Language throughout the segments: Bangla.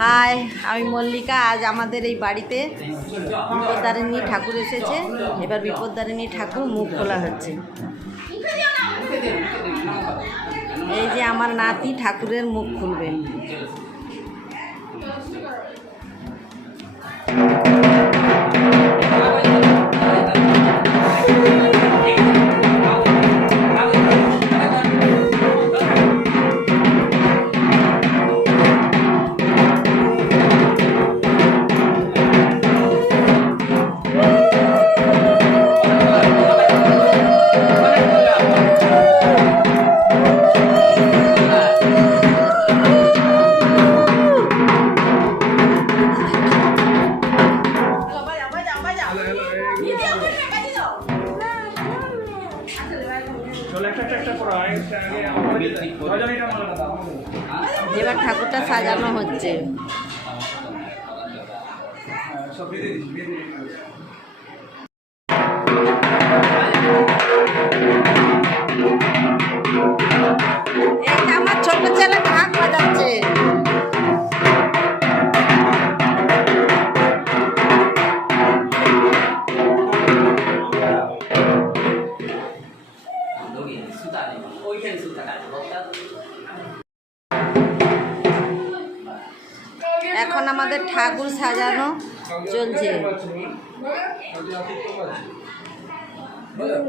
হাই, আমি মল্লিকা, আজ আমাদের এই বাড়িতে বিপদারিণী ঠাকুর এসেছে। এবার বিপদারিণী ঠাকুর মুখ খোলা হচ্ছে। এই যে আমার নাতি ঠাকুরের মুখ খুলবে। এবার ঠাকুরটা সাজানো হচ্ছে। बरं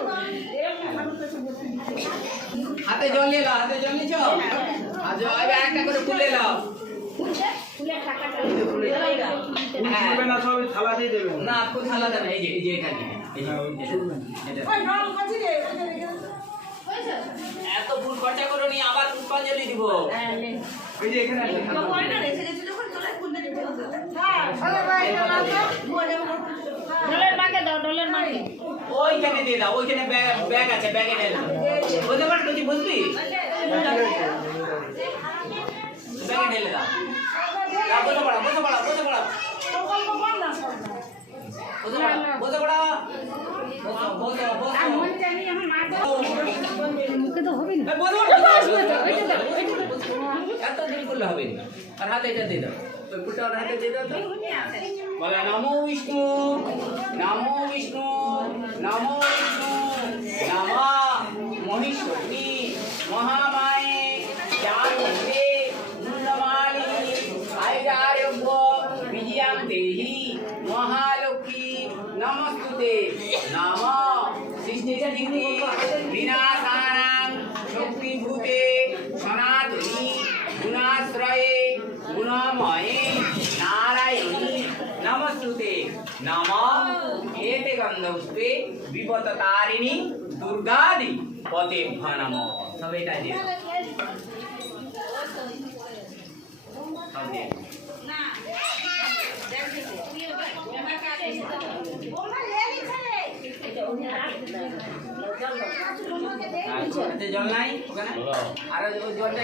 হাতে জল নিয়ে নাও হাতে জল নিয়েছ? আর জল এবার একটা করে ফুলে নাও। হ্যাঁ। না থালা দিয়ে দেবে না খুব থালা দেবে এই যে এই যে এখানে এই যে এটা। এত ফুল খরচা করো নি আবার পুষ্পাঞ্জলি দিব। এই যে এখানে আছে ডলের মাকে দাও ডলের মাকে। ওইখানে দিয়ে দাও ওইখানে ব্যাগ ব্যাগ আছে ব্যাগে ঢেলে দাও। বুঝতে তুই বুঝবি ব্যাগে ঢেলে দাও। বসে পড়া বসে। মুখে তো হবে না। এত করলে হবে না। আর হাতে এটা দিয়ে দাও। ফুটা ওর হাতে দিয়ে দাও বলে নমো বিষ্ণু নমো বিষ্ণু নমো বিষ্ণু নমা মহিষী মহামায়ে জানন্দে মুন্ডমালি আয়োগ্য বিজয়াম দেহি মহালক্ষ্মী নমস্তুতে নম। সৃষ্টি বিনাশানাং শক্তিভূতে ময়ে নারায়ণ নমস্তুতে নম এতে গন্ধপুষ্পে বিপদ তারিণী দুর্গাদি পতে নম সবাইটা দিয়ে জল নাই ওখানে আর জলটা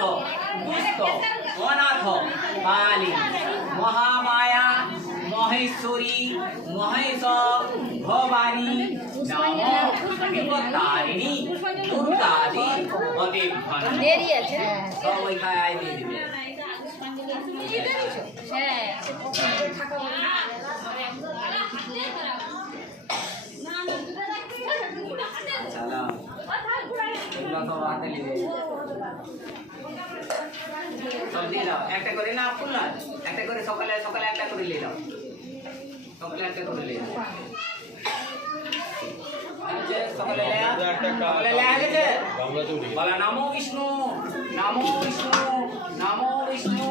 শোকার্থ দুস্থ অনাথ কালী মহামায়া মহেশ্বরী মহেশ ভবানী নাম বিপত্তারিণী দুর্গাদি অদেভ্যন দেরি আছে সব ওইখানে দিয়ে দিবে হ্যাঁ চালা এগুলো সব হাতে নিবে সব দিয়ে দাও। একটা করে না ফুল না একটা করে সকালে সকালে একটা করে নিয়ে দাও সকালে একটা করে নিয়ে গেছে? বলা, নমো বিষ্ণু নমো বিষ্ণু নমো বিষ্ণু,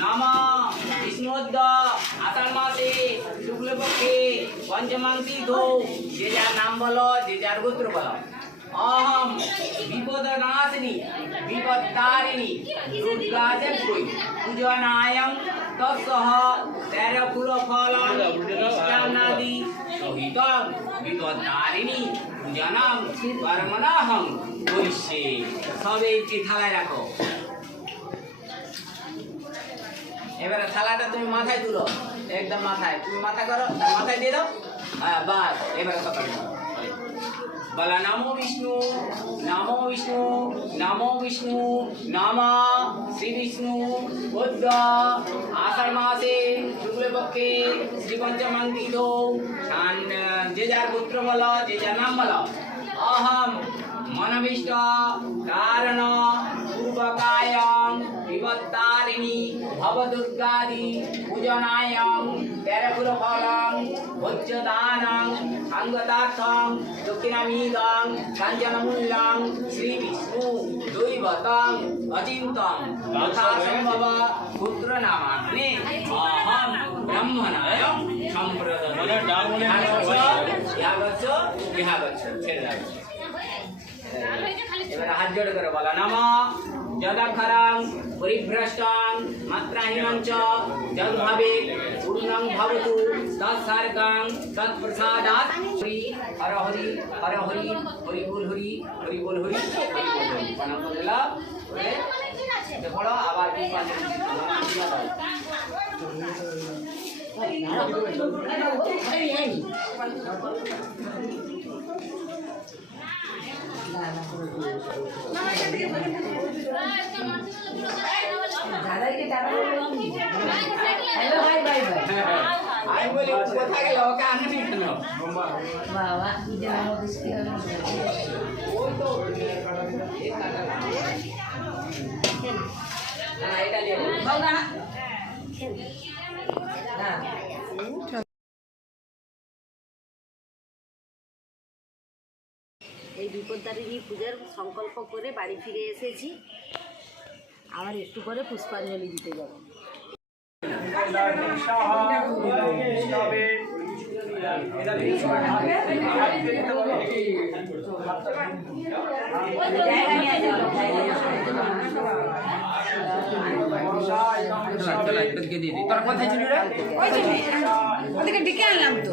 নামা বিষ্ণুদ্দ আষাঢ় মাসে শুক্লপক্ষে পঞ্চমাংসি ধো যে যার নাম বলো, যে যার গোত্র বলো। অহম বিপদ নাশিনী বিপদ তারিণী দুর্গা জন্মই পূজনায়ম তৎসহ তের ফুল ফল ইষ্টানাদি সহিতম বিপদ তারিণী পূজনম কর্মণাহম করিষ্যে সবে একটি থালায় রাখো এবারে থালাটা তুমি মাথায় তুলো একদম মাথায় তুমি মাথা করো মাথায় দিয়ে দাও হ্যাঁ বাস এবারে সকালে বলা নমো বিষ্ণু নমো বিষ্ণু নমো বিষ্ণু নমা শ্রী বিষ্ণু বুদ্ধ আষাঢ় মাসে শুক্লপক্ষে শ্রী পঞ্চমাঙ্কি দো যে যার পুত্র বল যে যার নাম বল অহম মনবিষ্ট কারণ পূর্বকায়ং বিপত্তারিণী ভবদুর্গাদি পূজনায়ং তেরপুর ফলং ভোজ্যদানং সাঙ্গতার্থং দক্ষিণামিদং কাঞ্চনমূল্যং শ্রী বিষ্ণু দৈবতং অচিন্তং তথা সম্ভব পুত্র নামাগ্নে অহম ব্রহ্মণায়ং সম্প্রদায় এবারে হাত জোড় করে বলা নম যদাক্ষরং পরিভ্রষ্টং মাত্রাহীনং চ যদ্ভাবে পূর্ণং ভবতু তৎসার্গং তৎপ্রসাদাৎ হরি হর হরি হর হরি হরি বল হরি হরি বল হরি আবার আমি বলি কোথায় গেল? ওকে ওই তো না এটা নিয়ে এই বিপত্তারিণী পূজার সংকল্প করে বাড়ি ফিরে এসেছি। আবার একটু পরে পুষ্পাঞ্জলি দিতে যাব। ডেকে আনলাম তো।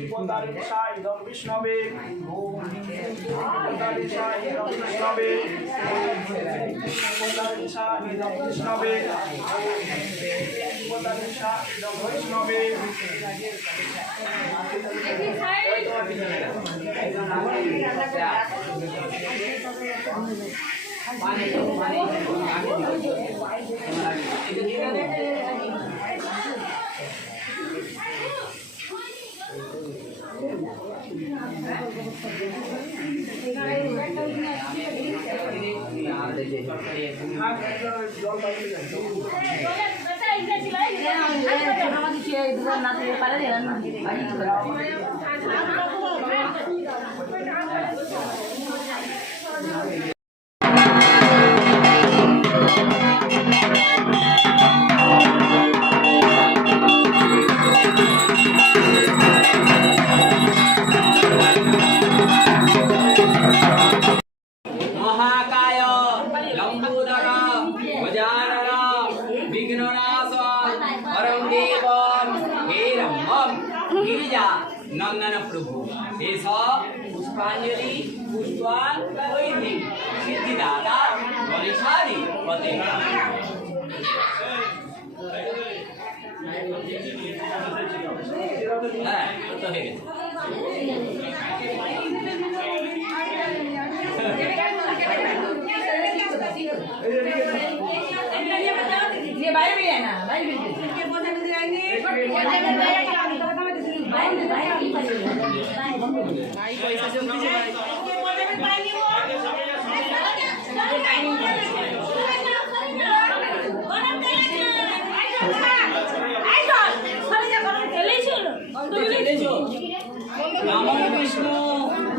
ক্লিং বিপদারিষা ইদম বিষ্ণবে হ্রিং শ্রীং ক্লিং বিপদারিষা ইদম বিষ্ণবে শ্রীং ক্লিং বিষ্ণবে ওম হ্রিং শ্রীং ক্লিং মম গিরিজা নন্দন প্রভু এস পুষ্পাঞ্জলি পুষ্পান বৈধি সিদ্ধিদাতা গণেশারি পতে হ্যাঁ তো হয়ে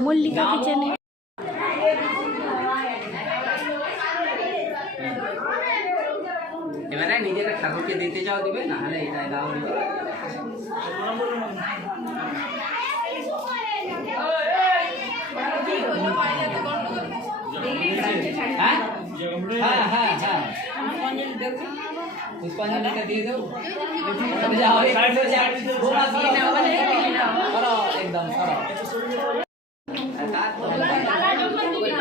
মল্লিকা কিচেনে এবারে নিজেরা ঠাকুরকে দিতে যাও দিবে না হলে এটা দাও। দিবে হ্যাঁ? হ্যাঁ হ্যাঁ হ্যাঁ। পুষ্পাঞ্জলিটা দিয়ে দাও। যাও একদম সরো